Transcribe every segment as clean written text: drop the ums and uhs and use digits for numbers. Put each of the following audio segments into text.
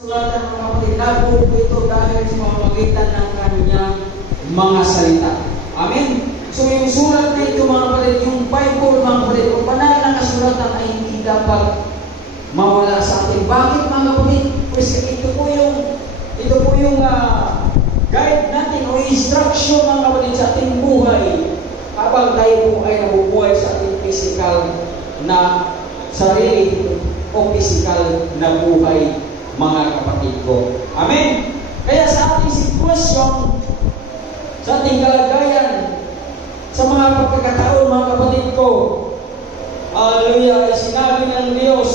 Sulatan ng mga kapatid, nabuo po ito dahil sa pamamagitan ng kanyang mga salita. Amen? So yung sulat na ito mga kapatid, yung Bible mga kapatid, kung banal na kasulatan ay hindi dapat mawala sa atin. Bakit mga kapatid? Kasi ito po yung guide natin o instruction mga kapatid sa ating buhay habang tayo po ay nabubuhay sa ating physical na sarili o physical na buhay mga kapatid ko. Amen? Kaya sa ating sitwasyon, sa ating kalagayan, sa mga pagkakataon mga kapatid ko, hallelujah, ay sinabi ng Diyos,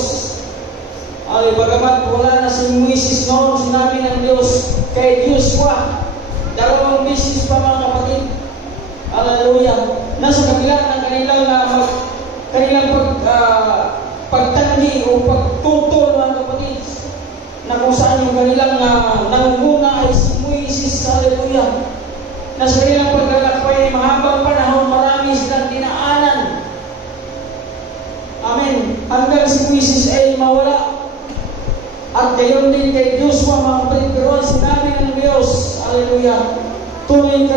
bagamat wala na si Moises noon, sinabi ng Diyos kay Joshua, 2 beses pa mga kapatid, hallelujah, nasa kabila ng kanilang pagtanggi o pagtutol mga kapatid, na kung saan yung kanilang nangunguna ay si Moises, hallelujah, na sa kanilang paglalakbay ay mahabang panahon, marami silang dinaanan. Amen. Hanggang si Moises ay mawala. At gayon din kay Joshua mga kapatid, pero ang sinabi ng Diyos, hallelujah, patuloy ka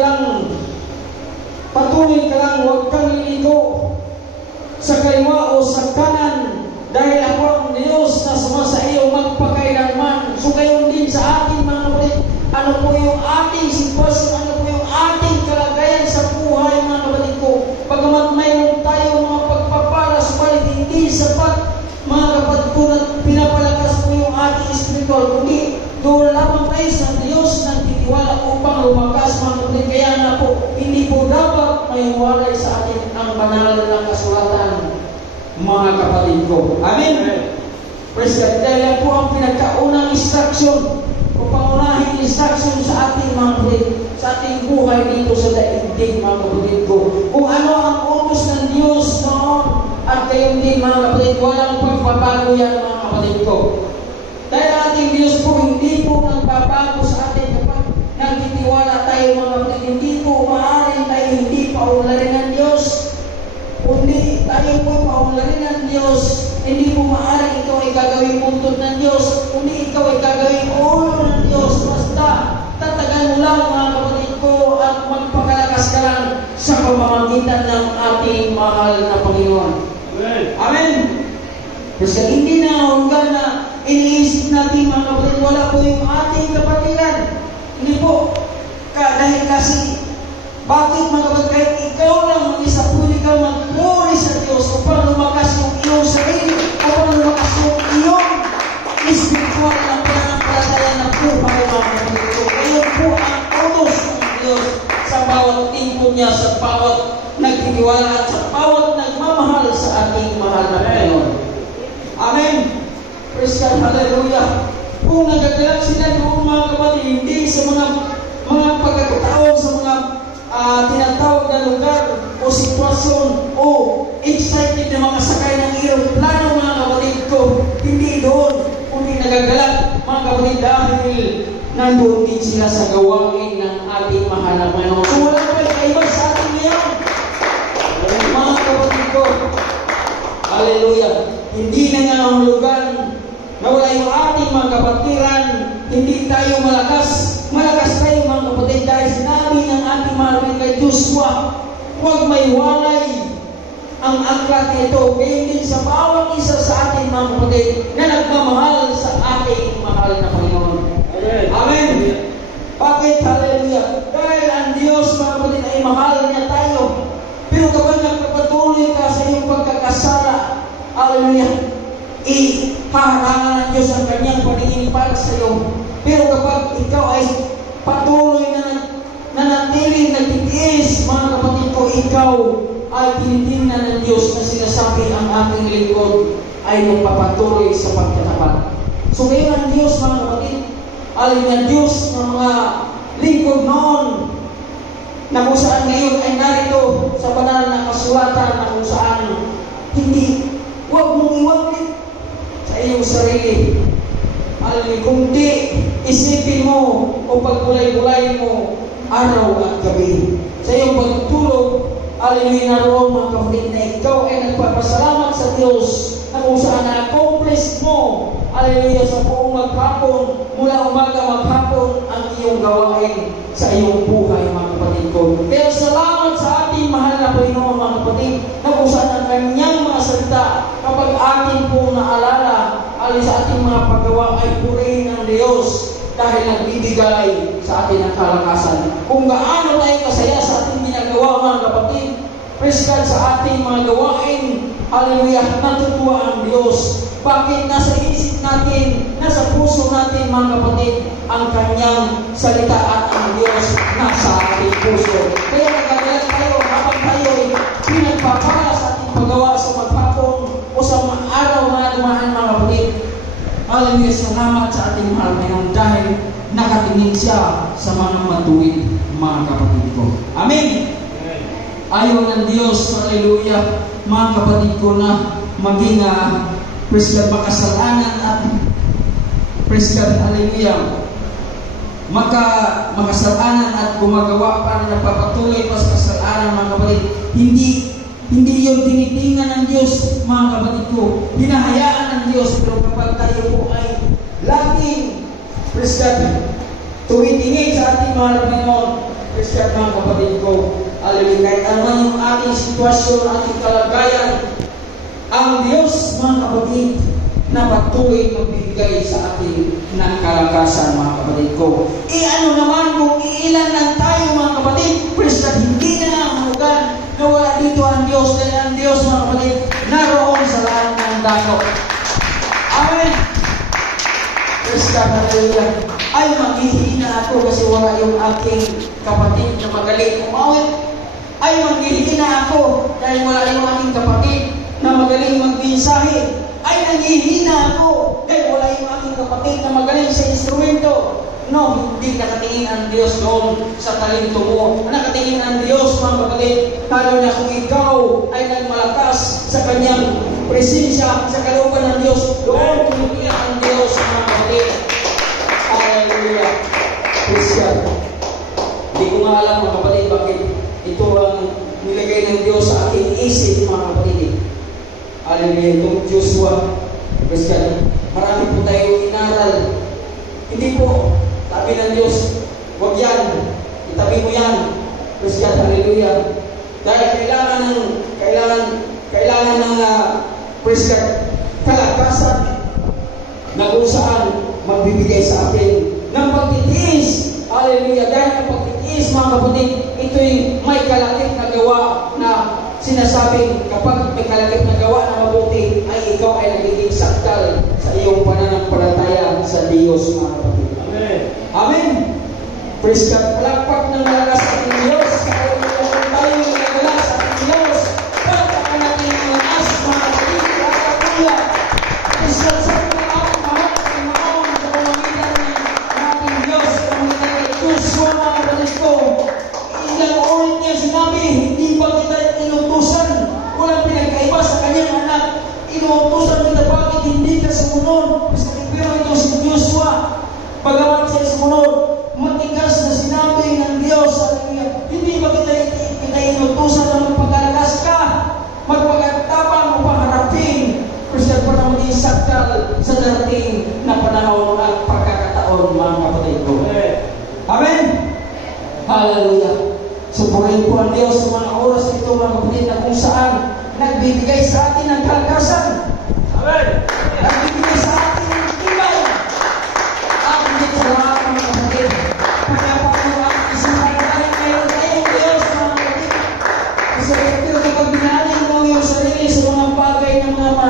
lang, huwag kang liligo sa kaliwa o sa kanan, dahil ako ang Diyos na sumasa iyo magpakailanman. So gayon din sa ating mga kapatid, ano po yung ating sitwasyon, ano po yung ating kalagayan sa buhay mga kapatid ko. Bagamat mayroon tayo mga pagpapala, subalit hindi sapat mga kapatid ko na pinapalakas po yung ating spiritual, kundi doon lamang tayo sa Diyos na titiwala upang lumakas mga kapatid. Kaya na po, hindi po dapat maiwalay sa atin ang banal na kasulatan mga kapatid ko. Amen? Praise God. Dahil po ang pinagkaunang instruction o pangunahing instruction sa ating mga kapatid, sa ating buhay dito sa daigdig mga kapatid ko. Kung ano ang utos ng Diyos noon, at gayon din mga kapatid, walang pagbabago yan mga kapatid ko. Dahil ating Diyos po, hindi po nagbabago sa atin kapag nagtitiwala tayo mga kapatid. Hindi po maaaring tayo hindi paunlarin ng Diyos. Kundi tayo po paunlarin ng Diyos. Hindi po maaaring ikaw ay gagawin puntod ng Diyos. Kundi ikaw ay gagawin ulo ng Diyos. Basta tatagan mo lang mga kapatid ko at magpakalakas ka lang sa pamamagitan ng ating mahal na Panginoon. Amen. Kasi hindi na hanggang na iniisip natin mga kapatid, wala po yung ating kapatiran. Hindi po. Dahil kasi, bakit mga kapatid, kahit ikaw lang mag-isa, pwede ka magpuri sa Diyos upang lumakas yung iyong sarili, upang lumakas yung iyong spiritual na pananampalataya na buhay mga kapatid ko. Ngayon po ang utos ng Diyos sa bawat tingkod niya, sa bawat nagtitiwala at sa bawat nagmamahal sa ating mahal na Panginoon. Amen. Praise God. Hallelujah. Kung nagagalak sila doon mga kapatid, hindi sa mga pagkakataon, sa mga tinatawag na lugar o sitwasyon o excited na makasakay ng aeroplano mga kapatid ko, hindi doon, kundi nagagalak mga kapatid dahil nandoon din sila sa gawain ng ating mahal na Panginoon. So wala pa iba sa ating ngayon mga kapatid ko. Hallelujah. Hindi na nga nahulugan na wala yung ating mga kapatiran, hindi tayo malakas. Malakas tayo mga kapatid dahil sinabi ng ating mahal kay Joshua, huwag may walay ang aklat nito. Kaya din sa bawat isa sa ating mga kapatid na nagmamahal sa ating mahal na Panginoon. Amen. Amen. Bakit? Hallelujah. Dahil ang Diyos mga kapatid ay mahal niya tayo. Pero kapag nagpapatuloy ka sa iyong pagkakasala, hallelujah, ihaharangan ng Diyos ang kanyang paningin para sa iyo. Pero kapag ikaw ay patuloy na natiling nagtitiis, mga kapatid ko, ikaw ay tinitingnan ng Diyos na sinasabi ang aking lingkod ay magpapatuloy sa pagtatapat. So ngayon ang Diyos mga kapatid, alin ang Diyos ng mga lingkod noon, na kung saan ngayon ay narito sa banal na kasulatan na kung saan hindi, huwag mong iwaglit sa iyong sarili. Kundi isipin mo o pagbulay-bulay mo araw at gabi. Sa iyong pagtulog, naroon mga kapatid na ikaw ay nagpapasalamat sa Diyos na kung saan na-accomplish mo hallelujah, sa buong maghapon, mula umaga maghapon, ang iyong gawain sa iyong buhay, mga kapatid ko. Kaya salamat sa ating mahal na Panginoon, mga kapatid, na kung saan ang kanyang mga salita, kapag atin pong naalala, sa ating mga paggawa ay purihin ng Diyos dahil nagbibigay sa atin ng kalakasan. Kung gaano tayo kasaya sa ating ginagawa, mga kapatid, praise God, sa ating mga gawain, hallelujah, natutuwa ang Diyos. Bakit? Nasa isip natin, nasa puso natin, mga kapatid, ang kanyang salita at ang Diyos nasa ating puso. Kaya nagagalat tayo habang tayo pinagpapala sa ating paggawa sa maghapon o sa araw na dumaan, mga kapatid. Hallelujah, salamat sa ating mahal na Panginoon dahil nakatingin siya sa mga matuwid, mga kapatid ko. Amen! Ayaw ng Diyos, hallelujah, mga kapatid ko, na maging praise God, makasalanan at praise God, hallelujah, makasalanan at gumagawa pa na nagpapatuloy pa sa kasalanan, mga kapatid. Hindi yun tinitingnan ng Diyos, mga kapatid ko. Hinahayaan ng Diyos. Pero kapag tayo po ay laging, praise God, tumitingin sa ating mahal na Panginoon, praise God, mga kapatid ko, hallelujah, kahit ano yung ating sitwasyon, ating kalagayan, ang Diyos, mga kapatid, na patuloy magbibigay sa atin ng kalakasan, mga kapatid ko. Ano naman kung iilan lang tayo, mga kapatid, praise God, hindi na nangangulugan na wala dito ang Diyos, dahil ang Diyos, mga kapatid, naroon sa lahat ng dako. Amen. Praise God, hallelujah. Ay, maghihina ako kasi wala yung aking kapatid na magaling umawit. Ay, maghihina ako dahil wala yung aking kapatid na magaling magmensahe. Ay, nanghihina ako dahil wala yung aking kapatid na magaling sa instrumento. No, hindi nakatingin ang Diyos doon sa talento mo. Nakatingin ang Diyos, mga kapatid, lalo na kung ikaw ay nagmalakas sa kanyang presensya, sa kalooban ng Diyos, doon tumitingin ang Diyos, mga kapatid. Hallelujah. Praise God. Hindi ko nga alam, mga kapatid, bakit ito ang nilagay ng Diyos sa aking isip, mga kapatid. Hallelujah. Itong Joshua, praise God, marami po tayo inaral. Hindi po, sabi ng Diyos, huwag yan, itabi mo yan. Praise God, hallelujah. Dahil kailangan ng praise God, kalakasan na kung saan magbibigay sa atin ng pagtitiis. Hallelujah. Dahil ng pagtitiis, mga kapatid, ito'y may kalakip na gawa na sinasabing kapag may kalakip na gawa na mabuti, ay ikaw ay nagiging sakdal sa iyong pananampalataya sa Diyos, mga kapatid. Amen. Amen. Praise God. Palakpak ng malakas sa ating Diyos. Kaya tayo nagagalas sa ating Diyos. Palakpak natin ang lakas, mga kapatid. Hallelujah. Praise God. Sa ating ating mahal sa Panginoon sa pamamagitan ng ating Diyos, sa pamamagitan ng Joshua, mga kapatid ko. Ilang ulit niya sinabi, hindi ba kita inutusan? Walang pinagkaiba sa kanyang anak. Inutusan kita, bakit hindi ka sumunod? Pero ito si Joshua, pagawat siya sumunod, matigas na sinabi ng Diyos, hallelujah, hindi ba kita inutusan na magpagkalakas ka, magpagkatapang upang harapin, kasi pa na maging sakdal sa darating na panahon at pagkakataon, mga kapatid ko. Amen? Hallelujah. Supurihin po ang Diyos sa mga oras ito, mga kapatid, na kung saan nagbibigay sa atin ng kalakasan. Amen. Nagbibigay sa atin ng tibay. Amin din sa lahat, mga kapatid. Pagkapag ang isipan natin ngayon tayong Diyos, mga kapatid. Kasi ito kapag binaling mo yung sarili sa mga bagay ng mga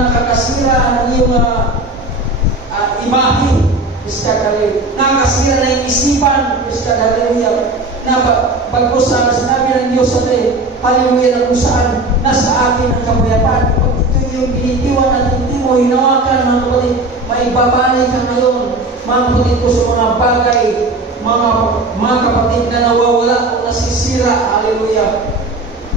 nakakasira ng iyong imahe. Nakakasira na yung isipan. Hallelujah. Na bagos na sinabi ng Diyos sa atin, hallelujah, na kung saan nasa atin ang kapayapaan. Pag ito yung binitiwan at hindi mo hinawakan, mga kapatid, maibabalik ka ngayon, mga kapatid ko, sa mga bagay, mga kapatid na nawawala o nasisira, hallelujah,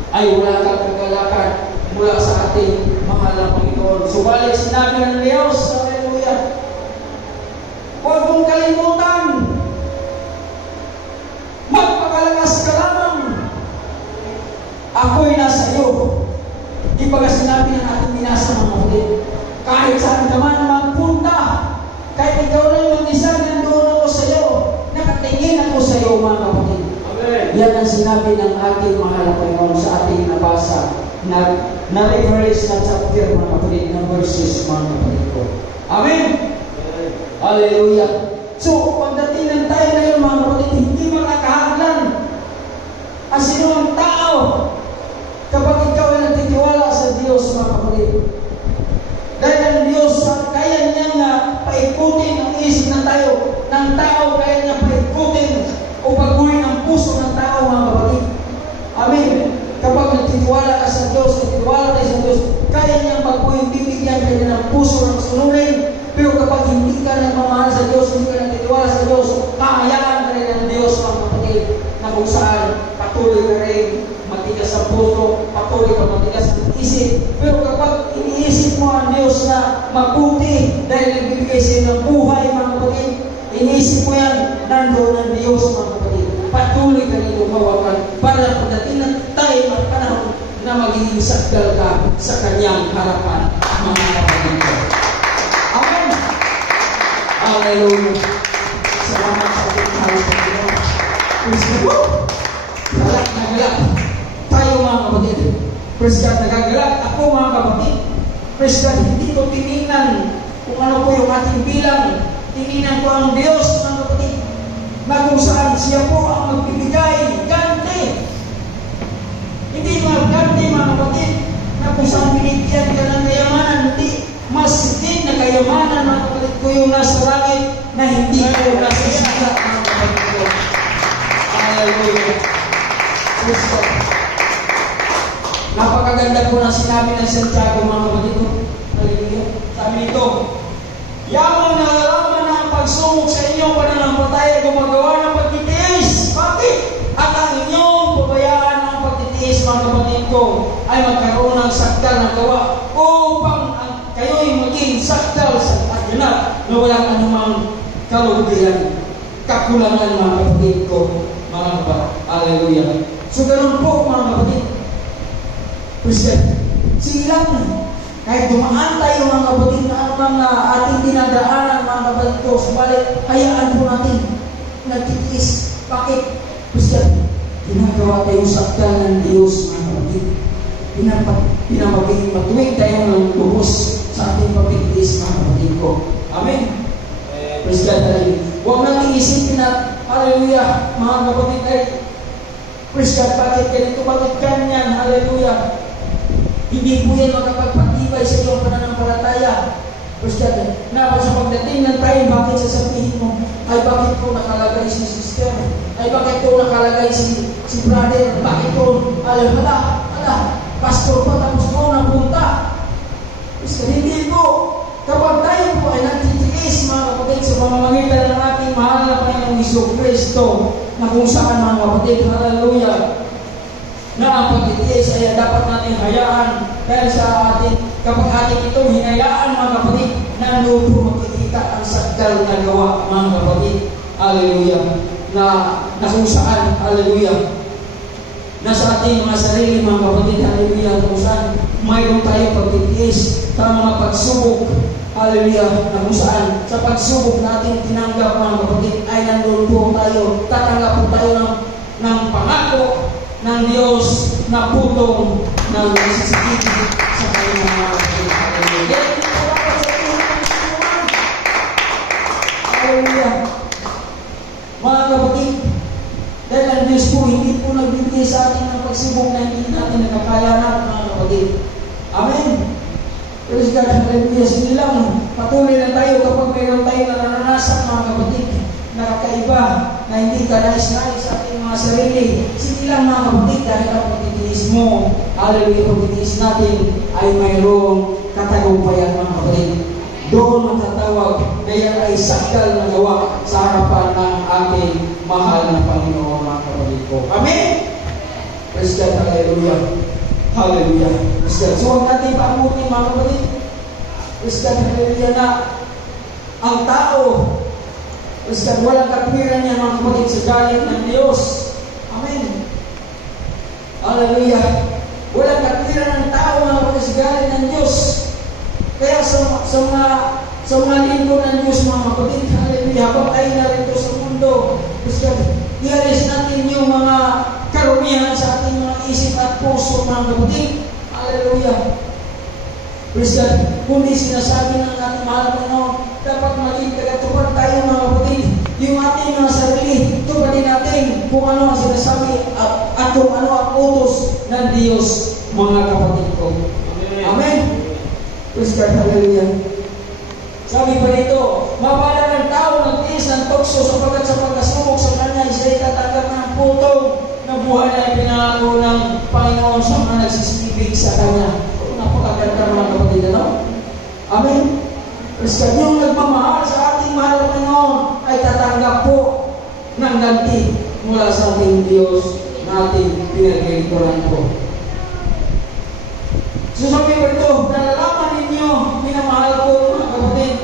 ay wala kang kagalakan mula sa ating mahal na Panginoon. Subalit sinabi ng Diyos, hallelujah, huwag mong kalimutan, magpakalakas ka lamang. Ako'y nasa iyo. Di ba sinabi ng ating binasa, mga kapatid? Kahit saan ka man magpunta, kahit ikaw lang mag-isa, nandoon ako sa iyo. Nakatingin ako sa iyo, mga kapatid. Amen. Yan ang sinabi ng ating mahal na Panginoon sa ating nabasa na reference na chapter, mga kapatid, na verses, mga kapatid ko. Amen. Hallelujah. So, pagdating ng tayo ngayon, mga kapatid, hindi makakahaglan ang sinumang tao kapag ikaw ay nagtitiwala sa Diyos, mga kapatid. Dahil ang Diyos, kaya niya nga paikutin ang isip ng tao, kaya niya paikutin o pagguhin ang puso ng tao, mga kapatid. Amen. Kapag nagtitiwala ka sa Diyos, nagtitiwala tayo sa Diyos, kaya niya pagguhin, bibigyan ka niya ng puso ng sunurin. Pero kapag hindi ka nagmamahal sa Diyos, hindi ka nagtitiwala sa Diyos, hahayaan ka rin ng Diyos, mga kapatid, na kung saan patuloy ka rin matigas ang puso, patuloy ka matigas ang isip. Pero kapag iniisip mo ang Diyos na mabuti dahil nagbibigay sa iyo ng buhay, mga kapatid, iniisip mo yan, nandoon ang Diyos, mga kapatid. Patuloy ka rin umawakan para pagdating ng time at panahon na magiging sakdal ka sa kanyang harapan, mga kapatid ko. Amen. Hallelujah. Salamat sa ating mahal sa Panginoon. Praise God. Galak na galak. Tayo, mga kapatid. Praise God, nagagalak. Ako, mga kapatid. Praise God, hindi ko tinignan kung ano po yung ating bilang. Tinignan ko ang Diyos, mga kapatid, na kung saan siya po ang magbibigay ganti. Hindi ganti, mga kapatid, na kung saan binigyan ka ng kayamanan, hindi mas din na kayamanan, mga kapatid ko, yung nasa langit na hindi ko nasisira, mga kapatid ko. Hallelujah. Praise God. Napakaganda po ng sinabi ng Santiago, mga kapatid ko. Hallelujah. Sabi nito, yaman na alaman na ang pagsumok sa inyong pananampalataya gumagawa ng pagtitiis. Bakit? At ang inyong pabayaan ng pagtitiis, mga kapatid ko, ay magkaroon ng sakdal na gawa upang kayo'y maging sakdal sa agyanap na walang anumang kalugihan, kakulangan, mga kapatid ko, mga kapatid. Hallelujah. So, ganun po, mga kapatid. Silang, kahit dumaan tayo, mga kapatid, na mga ating dinadaanan, mga kapatid ko, subalit, hayaan po natin nagtitiis. Bakit? Ginagawa tayo sakdal ng Diyos, mga kapatid. Pinapaging matuwid tayo ng lubos sa ating pagtitiis, mga kapatid ko. Amen. Praise God. Huwag natin isipin na, hallelujah, mga kapatid, ay praise God, bakit ganito, bakit ganyan, hallelujah. Hindi po yan makapagpatibay sa iyong pananampalataya. Praise God. Na sa pagdating ng tayo, bakit sasabihin mo, ay bakit po nakalagay si sister? Ay bakit po nakalagay si brother? Bakit po, ala, pastor po, tapos po napunta. Praise God. Hindi po. Kapag tayo po ay nagtitiis, mga kapatid, sa pamamagitan ng ating mahal na Panginoong Jesucristo, na kung saan, mga kapatid, hallelujah, na ang pagtitiis ay dapat natin hayaan dahil sa atin, kapag atin ito hinayaan, mga kapatid, nandoon po makikita ang sakdal na gawa, mga kapatid, hallelujah, na kung saan, hallelujah, na sa ating mga sarili, mga kapatid, hallelujah, kung saan mayroon tayo pagtitiis sa mga pagsubok, hallelujah, na kung saan sa pagsubok natin tinanggap, mga kapatid, ay nandoon po tayo, tatanggap po tayo ng pangako ng Diyos na putong ng nagsisikip sa kanyang mga kapatid. Hallelujah. Hallelujah. Mga kapatid, dahil ang Diyos po hindi po nagbibigay sa atin ng pagsubok na hindi natin nakakayanan, mga kapatid. Amen. Praise God. Hallelujah. Sige lang, patuloy na tayo kapag mayroon tayo na naranasan, mga kapatid, na kakaiba, na hindi ka nais-nais sa ating mga sarili. Sige lang, mga kapatid, dahil ang pagtitiis mo, hallelujah, pagtitiis natin ay mayroong katagumpayan, mga kapatid. Doon matatawag na yan ay sakdal na gawa sa harapan ng ating mahal na Panginoon, mga kapatid ko. Amen? Praise God. Hallelujah. Hallelujah. Praise God. So, huwag natin paamutin, mga kapatid. Praise God. Hallelujah, na ang tao, praise God, walang katwiran niya, mga kapatid, sa galit ng Diyos. Amen. Hallelujah. Walang katwiran ng tao, mga kapatid, sa galit ng Diyos. Kaya sa mga lingkod ng Diyos, mga kapatid, hallelujah, habang tayo narito sa mundo, i-alis natin yung mga karumihan sa ating mga isip at puso, mga kapatid. Hallelujah. Praise God. Kundi sinasabi ng ating mahal na Panginoon, dapat maging tagatupad tayo, mga kapatid. Yung ating mga sarili, tupadin natin kung ano ang sinasabi at kung ano ang utos ng Diyos, mga kapatid ko. Amen. Praise God. Hallelujah. Sabi pa dito, mapala ng tao nagtiis ng tukso sapagkat sa pagkasubok sa kanya, siya'y tatanggap ng putong na buhay na ipinangako ng Panginoon sa mga nagsisibig sa kanya. Napakaganda, mga kapatid, ano? Amen. Praise God. Yung nagmamahal sa ating mahal na Panginoon ay tatanggap po ng ganti mula sa ating Diyos na ating pinagkaipuran po. So sabi ko ito, nalalaman ninyo, minamahal ko, mga kapatid,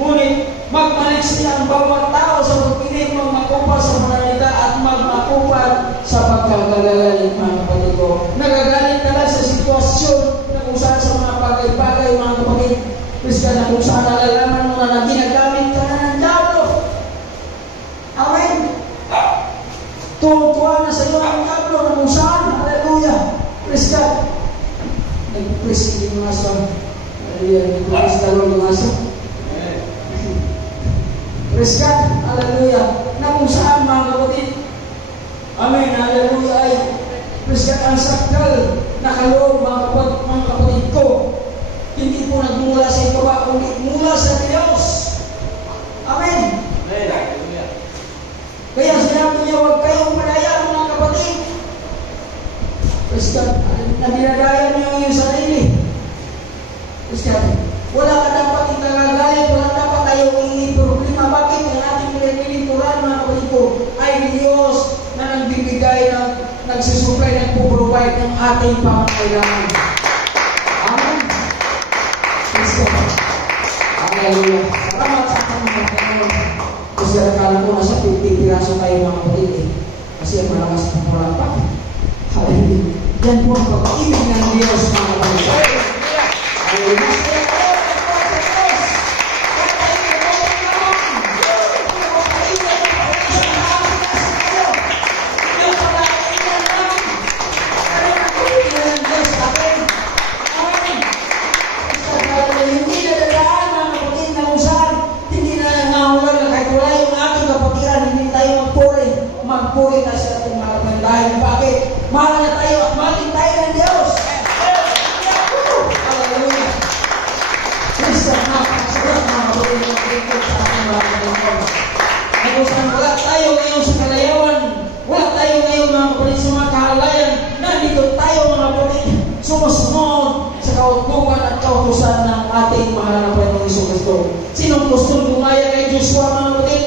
ngunit magmalik sila ang bawat tao sa pagpilit, magmakupal sa pananalita at magmakupal sa pagkagagalit, mga kapatid ko. Nagagalit ka lang sa sitwasyon na kung saan sa mga bagay-bagay, mga kapatid, please ka na kung saan nalalaman mo na ginagamit ka na ng diablo. Amen. Tuwa na sa iyo ang diablo na kung saan. Hallelujah. Please God. Nag-praise yung mga aso. Hallelujah. Nag-praise the Lord yung aso. Praise God. Hallelujah. Na kung saan, mga kapatid. Amen. Hallelujah. Ay, praise God. Ang sakal na kaloob, mga kapatid ko. Hindi po nagmula sa ito ba, kundi mula sa Diyos. Amen. Kaya sinabi niya, huwag kayong madaya, mga kapatid. Praise God. Na dinadaya niyo yung sarili. Praise God. Wala ka dapat itagagalit, wala dapat tayo problema. Bakit ang ating pinagpilituran, mga kapatid ko, ay Diyos na nagbibigay, nagsusupply, nagpo-provide ng ating pangangailangan. Amen. Praise God. Hallelujah. Salamat sa ating mga Panginoon. Kasi akala ko nasa 50 piraso tayo, mga kapatid eh. Kasi ang malakas na pumalapak. Hallelujah. Yan po ang pag-ibig ng Diyos, mga kapatid. Hallelujah. Magpuri na sa ating mga kapatid. Dahil bakit? Mahal na tayo at mahalin tayo ng Diyos. Hallelujah. Praise God. Napakasarap, mga kapatid, ng tingkod sa ating mga kapatid. Nagustuhan, wala tayo ngayon sa kalayawan. Wala tayo ngayon, mga kapatid, sa mga kahalayan. Nandito tayo, mga kapatid, sumusunod sa kautukan at kautusan ng ating mahal na Panginoong Jesucristo. Sinong gustong gumaya kay Joshua, mga kapatid?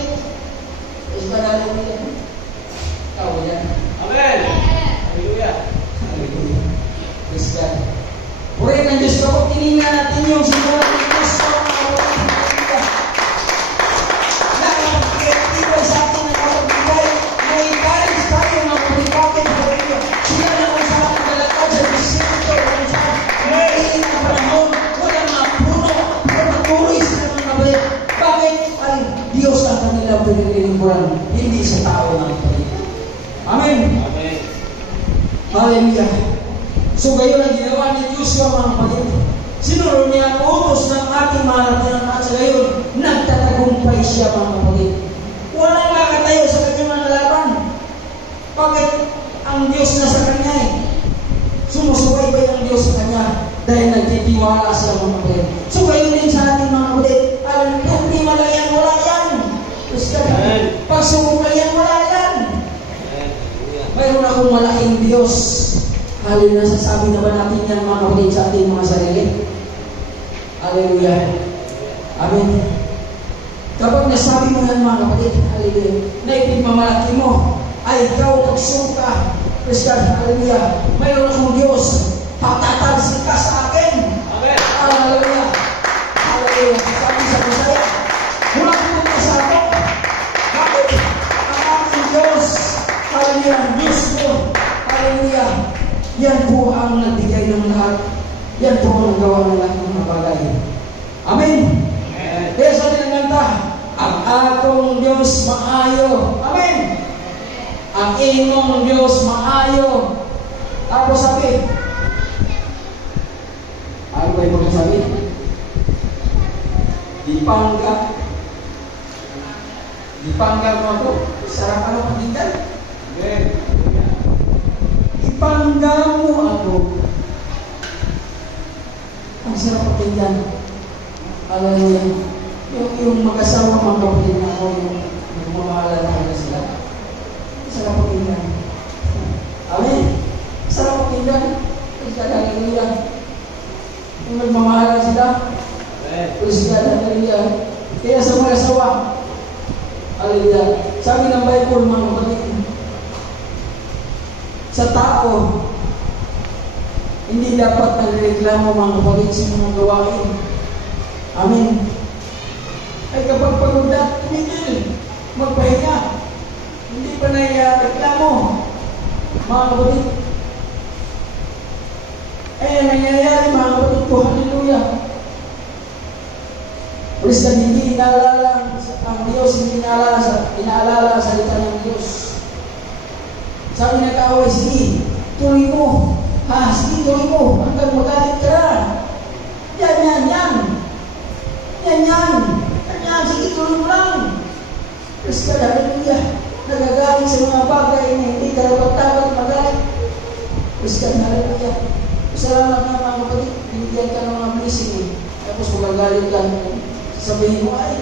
Praise God. Hallelujah. Amen. Hallelujah. Hallelujah. Praise God. Purihin ng Diyos kapag tinignan natin yung sinulat ng Diyos sa mga kapatid. Nakapagkakitibay sa atin na kapag-ibay, may encourage tayo ng kapatid. Sila na kung saan nagalakad sa distrito, kung saan mahihin ang panahon, wala mga puno, patuloy sila ng kapatid. Bakit? Ay, Diyos ang kanilang piniliniburan, hindi sa tao ng kapatid. Amen. Amen. Hallelujah. So gayon ang ginawa ni Joshua, mga kapatid. Sinunod niya ang utos ng ating mahal na at sa gayon, nagtatagumpay siya, mga kapatid. Walang makatayo sa kanyang mga laban. Bakit? Ang Diyos na sa kanya eh. Sumusubaybay ang Diyos sa kanya dahil nagtitiwala siya, mga kapatid. So gayon din sa ating mga kapatid. Alam niyo, di malayan, wala yan. Pagsubok na yan, wala yan. Mayroon akong malaking Diyos. Hallelujah. Nasasabi na ba natin yan, mga kapatid, sa ating mga sarili? Hallelujah. Amen. Kapag nasabi mo yan, mga kapatid, hallelujah, na ipagmamalaki mo, ay ikaw nagsungka. Praise God. Hallelujah. Mayroon akong Diyos. Patatalsik ka sa akin. Amen. Hallelujah. Hallelujah. Sabi sa Masaya, mula pumunta sa ako. Bakit? Ang aking Diyos. Hallelujah, Diyos ko. Hallelujah. Yan po ang nagbigay ng lahat. Yan po ang nagawa ng lahat ng mga bagay. Amen. Kaya sabi ng kanta, ang akong Diyos maayo. Amen. Ang imong Diyos maayo. Ako sabi, ano ba yung magsasabi? Dipangga mo ako. Sarap ano pakinggan? Dipangga mo ako. Ang sarap pakinggan. Alam mo yan. Yung mag-asawa mga kapatid na ako, yung nagmamahala na sila. Sarap pakinggan. Amen. Sarap pakinggan. Hallelujah. Yung nagmamahala sila. Hallelujah. Kaya sa mga asawa, hallelujah. Sabi ng Bible, mga kapatid, sa tao, hindi dapat nagreklamo mga kapatid sa mga gawain. Amen. Ay kapag pagod na, tumigil, magpahinga. Hindi pa naireklamo, mga kapatid. Ay nangyayari mga kapatid ko, hallelujah. Praise God, hindi inaalala ang Diyos, hindi inaalala sa salita ng Diyos. Sabi na kaaway, sige, tuloy mo. Sige, tuloy mo. Hanggang magalit ka na. Yan. Sige, tuloy mo lang. Praise God, hallelujah. Nagagalit sa mga bagay na hindi karapat-dapat magalit. Praise God, hallelujah. Salamat na mga kapatid. Binigyan ka ng mga blessing. Tapos magagalit ka. Sabihin mo, ay,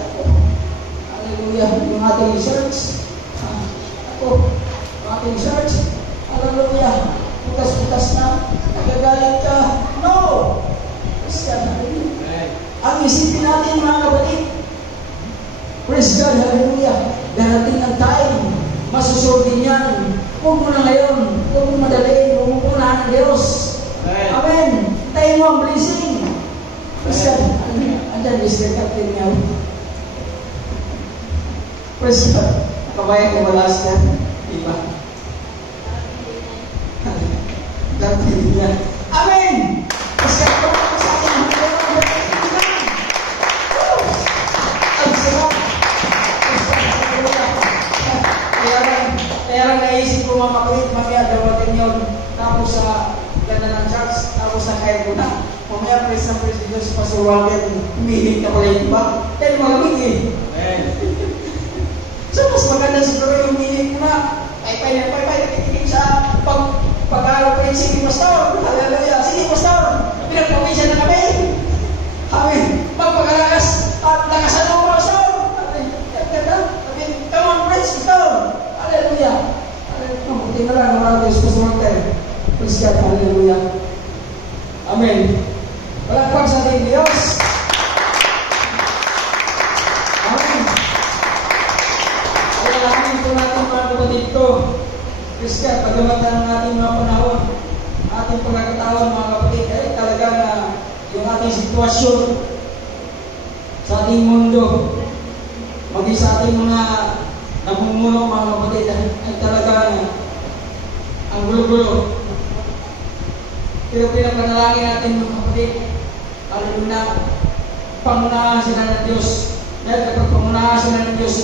hallelujah, yung ating church. Ating church. Hallelujah. Bukas-bukas na. Nagagalit ka. No! Praise God, hallelujah. Ang isipin natin mga kapatid. Praise God, hallelujah. Darating ang time. Masusunod din yan. Huwag mo na ngayon. Huwag mo madaliin. Huwag mo punahan ng Diyos. Amen. Tayo mo ang blessing. Praise God. Andiyan, Mr. Captain niya. Praise God. Kabayan ko malas ka. Diba? Captain niya. Amen. Praise God. Sa akin. Ang sarap. Kaya lang naisip ko mga kapatid, mamaya dawatin yun. Tapos sa ganda ng church, tapos sa kaya ko na. Mamaya praise ng praise dito sa Pastor Walter, humihilig ka pala yung iba. Dahil malamig eh. So mas maganda siguro yung humihilig mo na. Pay, nakikinig sa pag-praise ni Pastor. Hallelujah. Sige Pastor, pinagpawisyan na kami. Amen. Magpagalakas at lakasan mo Pastor. Come on, praise Pastor. Hallelujah. Buti na lang ang Diyos Pastor Walter. Praise God. Hallelujah. Amen. Palakpak sa ating Diyos. Amen. Alalahanin po natin mga kapatid ko. Praise God. Pagkamatan ng ating mga panahon, ating pagkakataon mga kapatid, ay talagang yung ating sitwasyon sa ating mundo, maging sa ating mga namumuno mga kapatid, ay talagang ang gulo-gulo. Pero pinapanalangin natin mga kapatid, hallelujah, pangunahan sila ng Diyos. Dahil kapag pangunahan sila ng Diyos,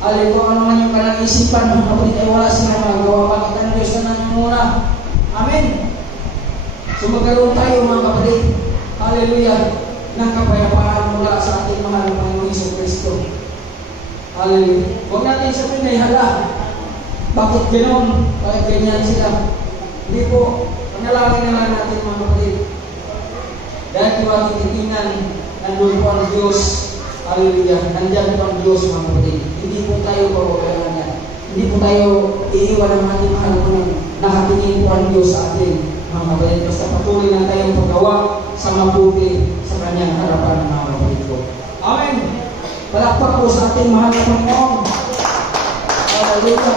hallelujah, ano man yung kanilang isipan mga kapatid, ay wala silang magagawa. Bakit ang Diyos na nangunguna? Amen. So magkaroon tayo mga kapatid, hallelujah, ng kapayapaan mula sa ating mahal na Panginoon Hesus Kristo. Hallelujah. Huwag natin sabihin na hala, bakit ganoon? Bakit ganyan sila? Hindi po. Panalangin na lang natin mga kapatid. Dahil kung ating titingnan, nandun po ang Diyos. Hallelujah. Nandyan po ang Diyos mga kapatid. Hindi po tayo pababayaan niya. Hindi po tayo iiwan ng ating mahal po nakatingin po ang Diyos sa atin mga kapatid. Basta patuloy lang tayong paggawa sa mabuti sa kanyang harapan mga kapatid ko. Amen. Palakpak po sa ating mahal na Panginoon. Hallelujah.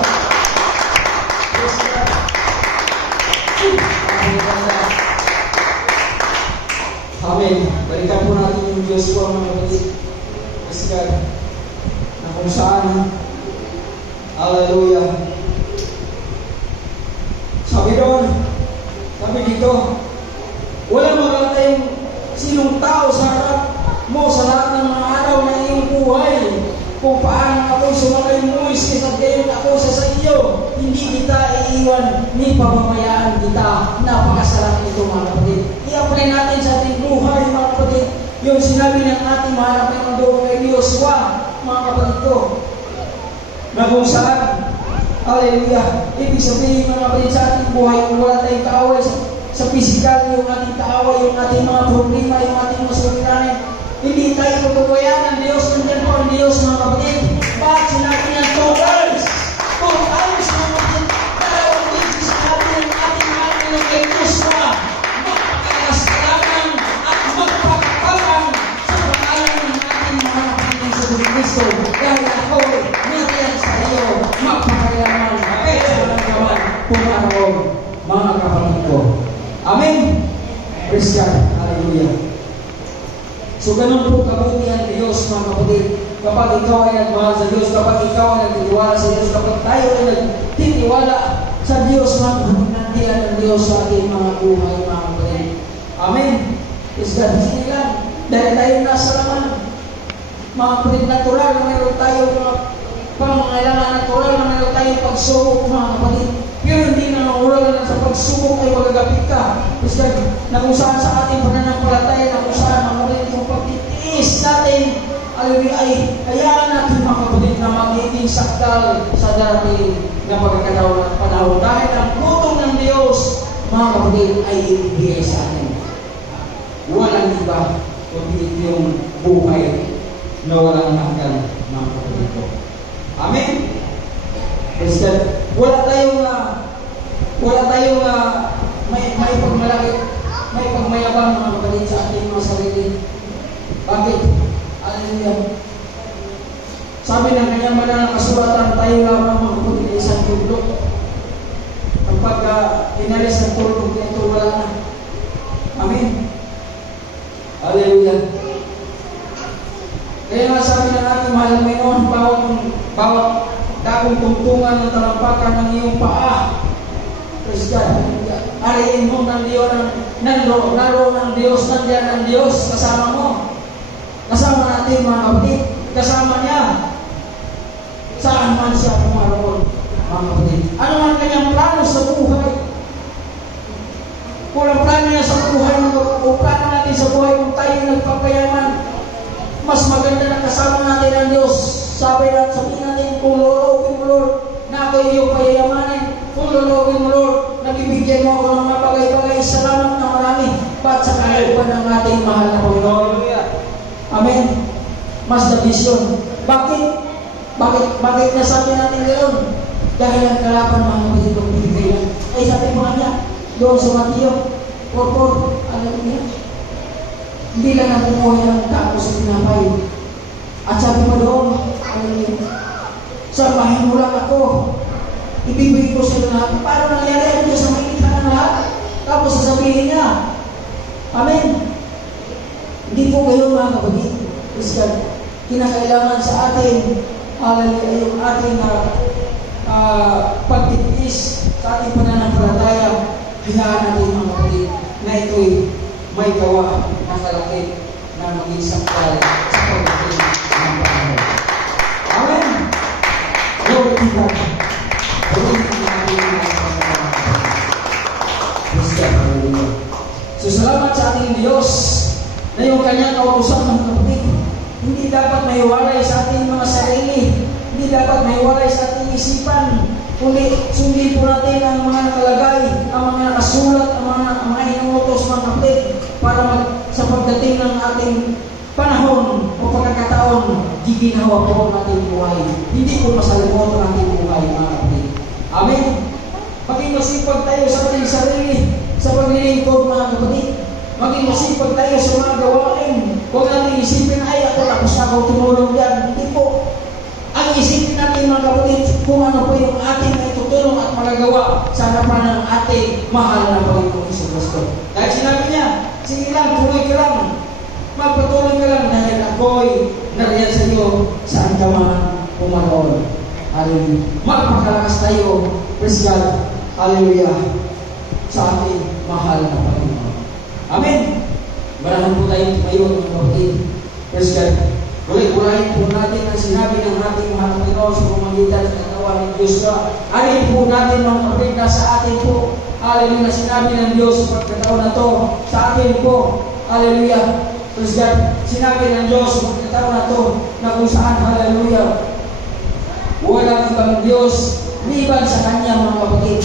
Amen. Balikan po natin yung Diyos po mga kapatid. Praise God. Na kung saan, hallelujah. Sabi doon, sabi dito, wala mo lang tayong sinong tao sa harap mo sa lahat ng mga araw na iyong buhay. Kung paano ako'y sumakay Moises at gayon ako sa iyo, hindi kita iiwan ni pababayaan kita. Napakasarap ito mga kapatid. I-apply natin sa ating buhay mga kapatid. Yung sinabi ng ating maharap ng doon kay Joshua, mga kapatid ko, na kung saan, hallelujah, ibig sabihin mga kapatid sa ating buhay, kung wala tayong kaaway sa physical, yung ating kaaway, yung ating mga problema, yung ating mga suliranin, hindi tayo pagbabayaan ng Diyos. Nandiyan po ang Diyos mga kapatid. Bakit sinabi niya 2 times? 2 times mga kapatid. Dahil hindi sinabi ng ating mahal na kay Joshua, magpakalaskalan at magpakapalan sa pangalan ng ating mahal na Hesus Kristo. Dahil ako, nariyan sa iyo, magpakailaman, kahit walang gawan, pumaroon, mga kapatid ko. Amen. Praise God. Hallelujah. So ganun po kabuti ang Diyos mga kapatid. Kapag ikaw ay nagmahal sa Diyos, kapag ikaw ay nagtitiwala sa Diyos, kapag tayo ay nagtitiwala sa Diyos, nandiyan ang Diyos sa ating mga buhay mga kapatid. Amen. Is God. Sige lang. Dahil tayo nasa laman. Mga kapatid, natural na mayroon tayo mga pangangailangan natural na mayroon tayo pagsubok mga kapatid. Pero hindi na nauural na sa pagsubok ay magagapit ka. Is God. Na kung saan sa ating pananampalataya, na kung saan mga kapatid, kung pagtitiis natin, ay hayaan natin mga kapatid na magiging sakdal sa darating na pagkakataon at panahon. Dahil ang putong ng Diyos, mga kapatid, ay ibigay sa atin. Walang iba, kundi yung buhay na walang hanggan, mga kapatid ko. Amen? Praise God. Wala tayong may pagmalaki, may pagmayabang mga kapatid sa ating mga sarili. Bakit? Hallelujah. Sabi ng kanyang banal na kasulatan, tayo lamang mga kapatid ay isang tuldok. Kapag inalis ang tuldok nito, wala na. Amen. Hallelujah. Kaya nga sabi ng ating mahal na Panginoon, bawat dakong tungtungan ng talampakan ng iyong paa, praise God, ariin mo ng Diyos, naroon ng Diyos, nandiyan ang Diyos, kasama mo. Kasama natin mga kapatid, kasama niya. Saan man siya pumaroon, mga kapatid. Ano man kanyang plano sa buhay? Kung ang plano niya sa buhay, kung plano natin sa buhay, kung tayo nagpapayaman, mas maganda na kasama natin ang Diyos. Sabihin natin, kung lorobin mo Lord, na ako iyong payayamanin. Kung lorobin mo Lord, nabibigyan mo ako ng mga bagay-bagay. Salamat na marami. Ba't sa kalooban ng ating mahal na Panginoon? Amen. Mas na vision. Bakit nasabi natin ngayon? Dahil ang kalaban mga kapatid kong bibigay lang. Ay sabi mga niya, doon sa Mateo, 4:4, alam niya, hindi lang nabubuhay ang tao sa tinapay. At sabi mo doon, samahin mo lang ako. Ibibigay ko sa lahat. Paano nangyari ang Diyos sa makikita ng lahat? Tapos sasabihin niya, amen. Hindi po kayo mga kapatid. Kinakailangan sa atin, yung ating pagtitiis sa ating pananampalataya, hayaan natin mga kapatid na ito'y may gawa na kalaki na maging sakdal sa pagdating ng panahon. Amen! Glory to God. So salamat sa ating Diyos na yung kanyang kautusan ng kapatid. Hindi dapat maiwalay sa ating mga sarili. Hindi dapat maiwalay sa ating isipan. Kundi sundin po natin ang mga nakalagay, ang mga nakasulat, ang mga inuutos mga kapatid para sa pagdating ng ating panahon o pagkakataon, giginawa po ang ating buhay. Hindi po masalimuot ang ating buhay mga kapatid. Amen? Maging masipag tayo sa ating sarili, sa paglilingkod mga kapatid. Maging masipag tayo sa mga gawain. Huwag natin isipin, ay ako tapos na ako tumulong yan. Hindi po. Ang isipin natin mga kapatid, kung ano po yung ating itutulong at magagawa sa harapan ng ating mahal na Panginoong Hesus Kristo. Dahil sinabi niya, sige lang, tuloy ka lang. Magpatuloy ka lang dahil ako'y nariyan sa iyo saan ka man pumaroon. Hallelujah. Magpakalakas tayo. Praise God. Hallelujah. Sa ating mahal na Panginoon. Amen. Marahan po tayo tumayo ng kapatid. Praise God. Gulay-gulayin po natin ang sinabi ng ating mahal na Panginoon sa pamamagitan ng katawan ng Diyos na alin po natin mga kapatid na sa atin po. Hallelujah, sinabi ng Diyos sa pagkataon na to sa atin po. Hallelujah. Praise God. Sinabi ng Diyos sa pagkataon na to na kung saan, hallelujah, walang ibang Diyos liban sa Kanya mga kapatid.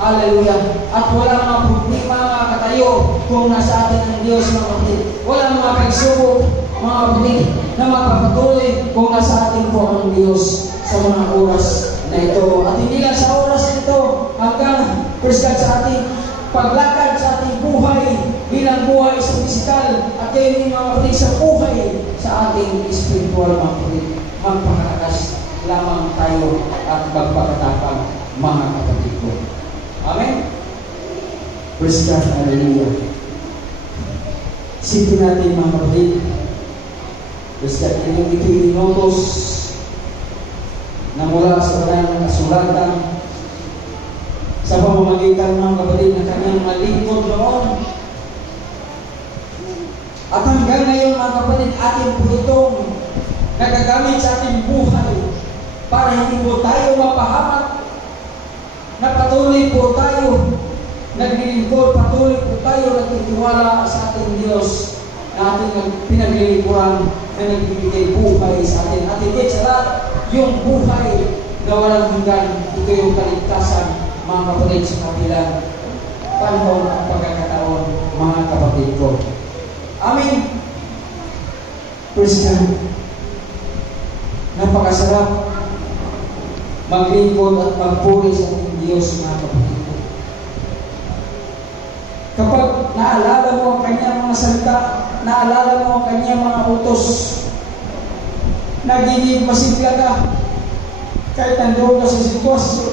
Hallelujah. At walang mga problema mga katayo kung nasa atin ang Diyos mga kapatid. Walang mga pagsubok mga kapatid na magpapatuloy kung nasa atin po ang Diyos sa mga oras na ito. At hindi lang sa oras na ito hanggang praise God sa ating paglakad sa ating buhay bilang buhay sa pisikal at kayo din mga kapatid sa buhay sa ating spiritual mga kapatid. Magpakalakas lamang tayo at magpakatapang mga kapatid ko. Amen? Praise God, hallelujah. Sipin natin mga kapatid. Praise God, ito'y inutos na mula sa banal na kasulatan sa pamamagitan ng kapatid na kanyang malingkod noon. At hanggang ngayon mga kapatid, atin po itong nagagamit sa ating buhay para hindi po tayo mapahamak, na patuloy po tayo naglilingkod, patuloy po tayo nagtitiwala sa ating Diyos na ating pinaglilingkuran na nagbibigay buhay sa atin. At higit sa lahat, yung buhay na walang hanggan, ito yung kaligtasan mga kapatid sa kabilang panahon at pagkakataon mga kapatid ko. Amen. Praise God. Napakasarap maglingkod at magpuri sa ating Diyos mga kapatid ko. Kapag naalala mo ang kanyang mga salita, naalala mo ang kanyang mga utos, nagiging masigla ka kahit nandoon ka sa sitwasyon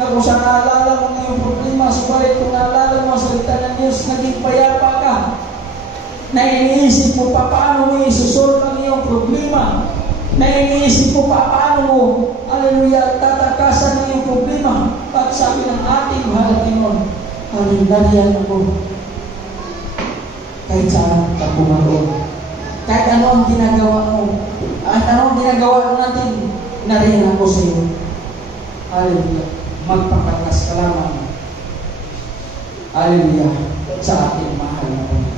na kung saan naalala mo ng iyong problema, subalit kung naalala mo ang salita ng Diyos, naging payapa ka na iniisip mo pa paano mo isusolve ang iyong problema, na iniisip mo pa paano mo, hallelujah, tatakasan ng iyong problema. At sabi ng ating mahal na Panginoon, halindariyan ako kahit saan ka pumaroon, kahit ano ang ginagawa mo, at ano ang ginagawa natin, nariyan ako sa iyo. Hallelujah. Magpapatlas ka lamang, hallelujah, sa ating mahal na Panginoon.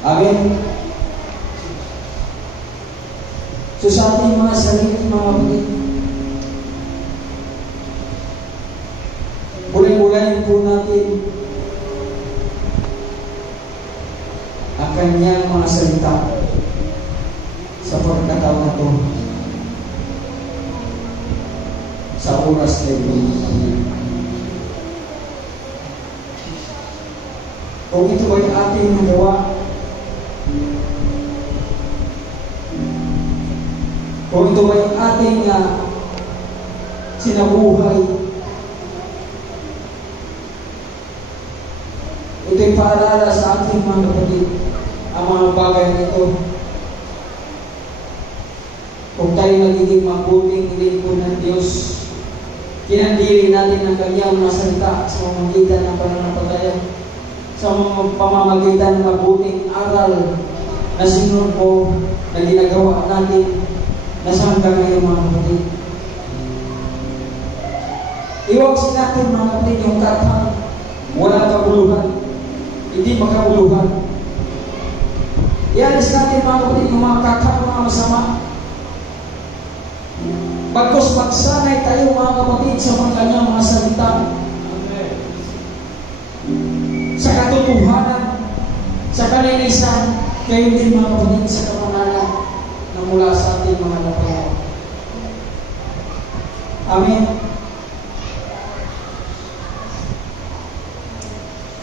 Amen. So sa ating mga sarili, mga kapatid, bulay-bulayin po natin ang kanyang mga salita sa pagkataon na ito, sa oras na ito. Kung ito ay ating nagawa, kung ito ay ating sinabuhay, ito'y paalala sa ating mga kapatid ang mga bagay nito. Kung tayo nagiging mabuting lingkod ng Diyos, kinandili natin ang kanyang mga salita sa pamamagitan ng pananampalataya, sa pamamagitan ng mabuting aral na sinunod mo na ginagawa natin na sa hanggang ngayon mga kapatid. Iwagsin natin mga kapatid yung katang walang kabuluhan, hindi makabuluhan. Ialis natin mga kapatid yung mga katang mga masama. Bagkus magsanay tayo mga kapatid sa mga kanyang mga salita. Amen. Sa katotohanan, sa kalinisan, kayo din mga kapatid sa kamanalan na mula sa ating mga Panginoon. Amen.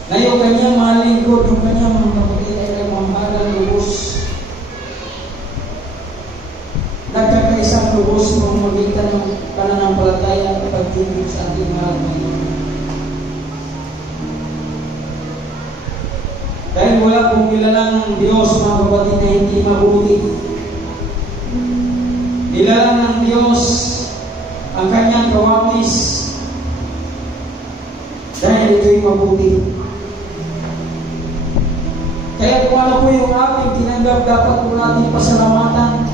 Na yung kanyang mga lingkod, yung kanyang mga kapatid ay nagmamahalang lubos. Nagkakaisang lubos ng magitan ng pananampalataya at pagtibig sa ating mahal na Panginoon. Dahil wala pong kilalang Diyos mga kapatid na hindi mabuti. Nilalang ng Diyos ang kanyang kawangis dahil ito'y mabuti. Kaya kung ano po yung ating tinanggap, dapat po natin pasalamatan.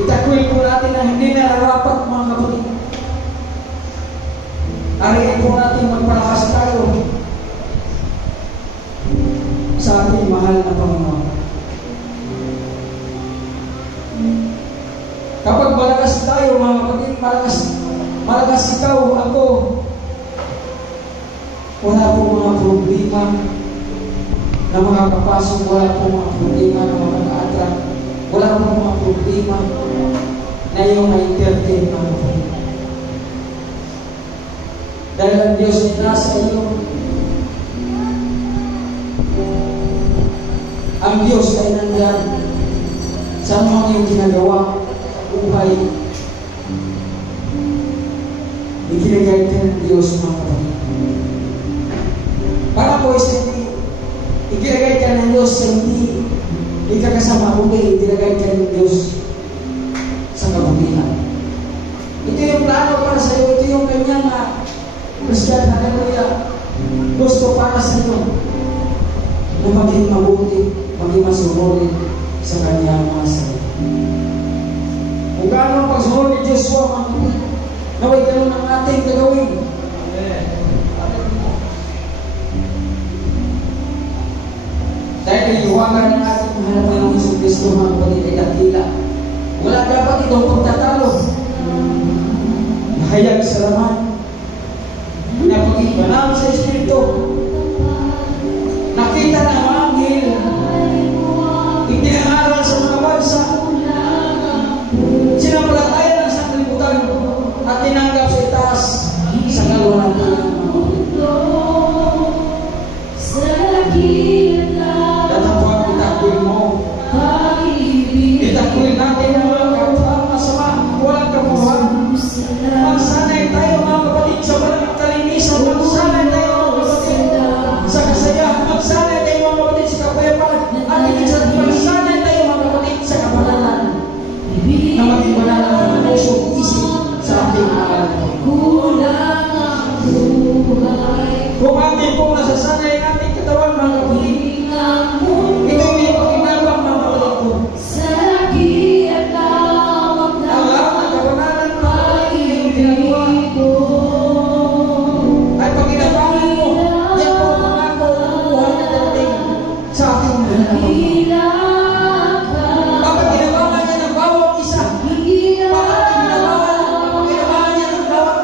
Itakwil po natin na hindi nararapat, mga kapatid. Ariin po natin magpalakas tayo sa ating mahal na Panginoon. Kapag malakas tayo, mga kapatid, malakas ikaw, ako, wala po mga problema na makakapasok, wala po mga problema na makaka-attract, wala po mga problema na iyong ma-entertain, mga kapatid. Dahil ang Diyos ay nasa iyo. Ang Diyos ay nandiyan sa mga iyong ginagawa, buhay. Ikinagay ka ng Diyos, mga kapatid. Para po ikinagay ka ng Diyos sa hindi ikakasama uli, ikinagay ka ng Diyos sa kabutihan. Ito yung plano para sa iyo, ito yung kanyang Christian, hallelujah, gusto para sa iyo na maging mabuti, maging masunurin sa kanyang mga salita. Kung gaano ang pagsunod ni Joshua, naway ganun ang ating gagawin. Dahil iyuwagan ng ating mahal na Panginoong Jesucristo, mga kapatid, ay dakila. Wala dapat itong pagtatalo. Mahayag sa laman. Napag-ibanang sa Espiritu. Nakita ng mga anghel. Ipinangaral sa mga bansa. Sinampalatayan ang sanglibutan at tinanggap sa itaas sa kaluwanan ng mga itakwil mo. Itakwil natin ang mga kapatid masama, walang kapuhan. Magsanay tayo, mga kapatid, sa walang kalinisan. Magsanay tayo, mga kapatid, sa kasayahan. Magsanay tayo, mga kapatid, sa kapayapaan. At magsanay tayo, mga kapatid, sa kabanalan. Na maging banalan ang puso, isip sa ating mahal. Kung ating pong nasasanay ang ating katawan, mga kapatid, ito yung pakinabang, mga kapatid ko. Ang lahat ng kabanalan, mga kapatid, yung ginagawa ay pakinabangan mo. Yan po ang pangako ng buhay na dating sa ating mahal na Panginoon. Papakinabangan niya ng bawat isa. Papakinabangan niya ng bawat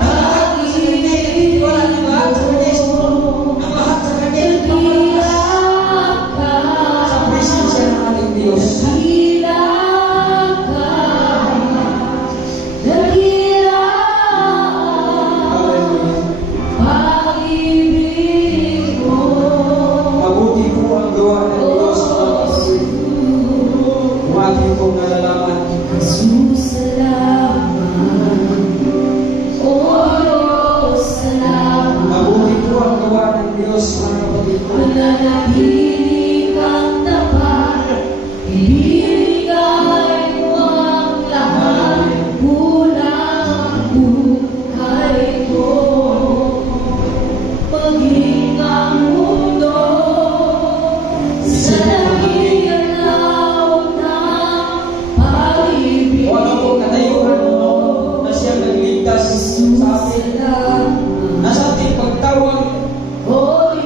ang lahat ng sinigay na wala ng lahat sa kanya ang lahat sa kanya ng pamalakas sa presensya ng ating Diyos. Mabuti po ang gawa ng Diyos, mga kapatid. Kung ating pong nalalaman, mabuti po ang gawa ng Diyos, mga kapatid ko. O ano po katayuan mo na siya nagligtas sa atin, na sa ating pagtawag,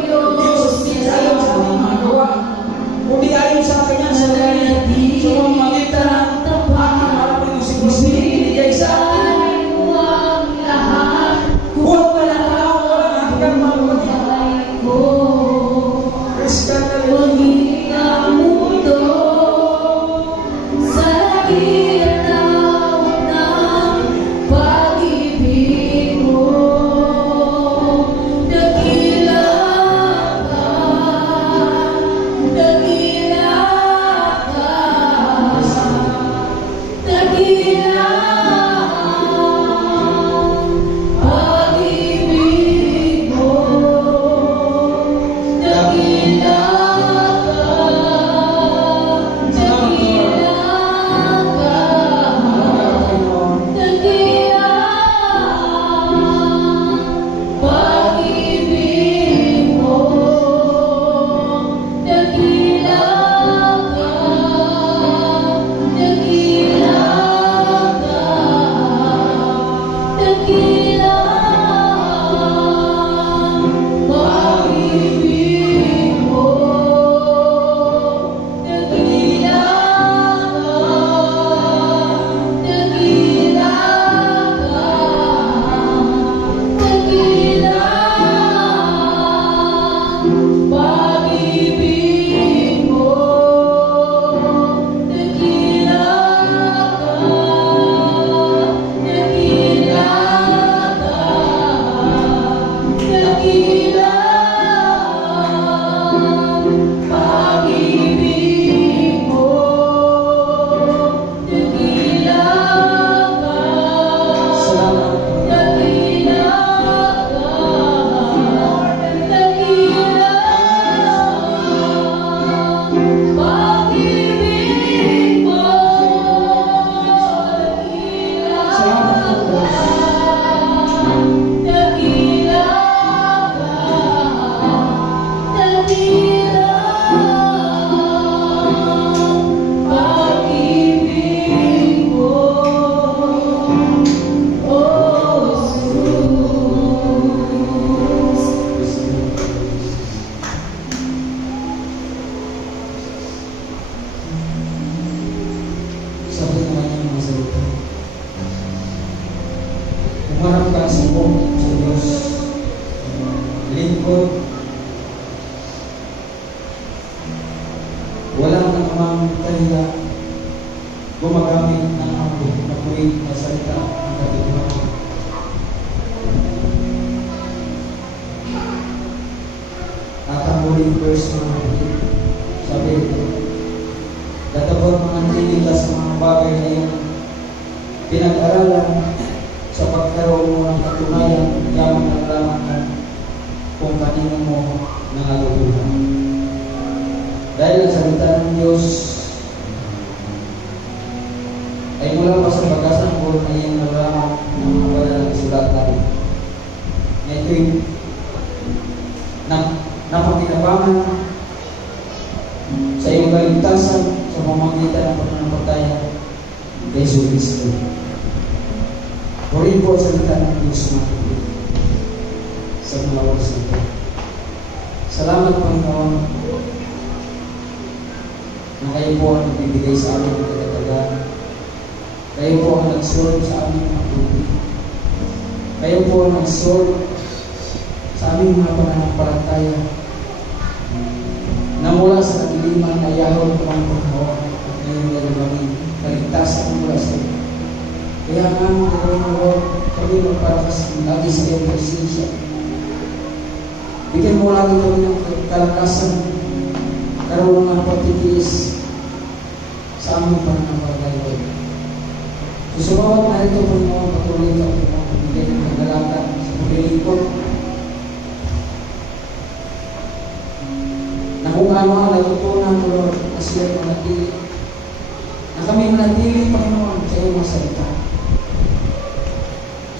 Diyos, hindi ayon sa ating mga gawa, kundi ayon sa kanyang sarili. subok sa Diyos, lingkod, walang namang kahiya, gumagamit ng mabuhay na salita ng katipunan. At ang huling verse mga kapatid, sabi ito, datapot manatili ka sa mga bagay na iyong pinag-aralan sa pagkaroon mo ng katunayan, yaman na nalaman mo kung kanino mo nangatutunan. Dahil ang salita ng Diyos ay mula pa sa pag-asang ko na iyong nalaman ng mga banal na kasulatan. Na ito'y napakinabangan sa iyong kaligtasan sa pamamagitan ng pananampalataya kay Jesus Kristo. Purihin po ang salita ng Diyos mga kapatid sa mga oras na ito. Salamat Panginoon na kayo po ang nagbibigay sa amin ng katatagan. Kayo po ang nagsulong sa aming mga buti. Kayo po ang nagsulong sa aming mga pananampalataya na mula sa kadiliman na yahon ko ang Panginoon at ngayon ay maging kaligtasan mula sa iyo. Kaya nga ang Panginoon, kami magparakas lagi sa iyong presensya. Bigyan mo lagi kami ng kalakasan, karoon ng pagtitiis sa aming pananampalataya. So, bawat na ito, Panginoon, patuloy ka po ang pamigay ng kagalatan sa paglilingkod. Na kung ano ang natutunan mo, Lord, na siya manatili. Na kami manatili, Panginoon, sa iyong mga salita.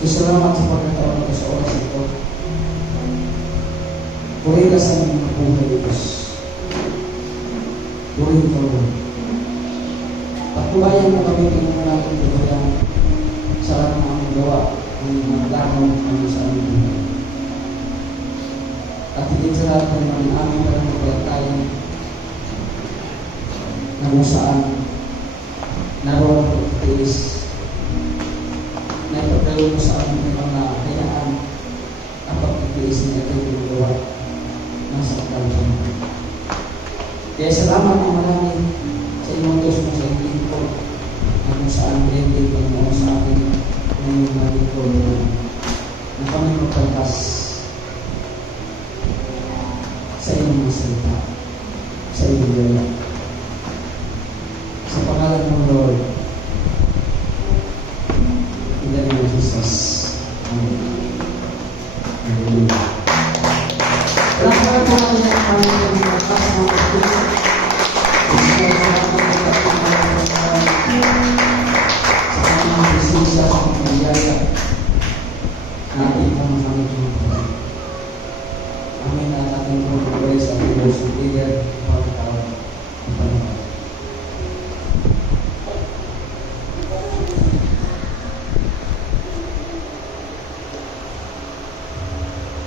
So, salamat sa pagkataon ko sa oras ito. Purihin ka sa aming mga buhay, Diyos. Purihin ka, Lord. Patubayan mo kami Panginoon natin tubayan sa lahat ng aming gawa ng mga damaw kami sa aming buhay. At higit sa lahat ng mga aming pananampalataya na kung saan naroon ang pagtitiis na ipagdalo mo sa aming mga hayaan ang pagtitiis na ito yung gawa ng sakal. Kaya salamat ng marami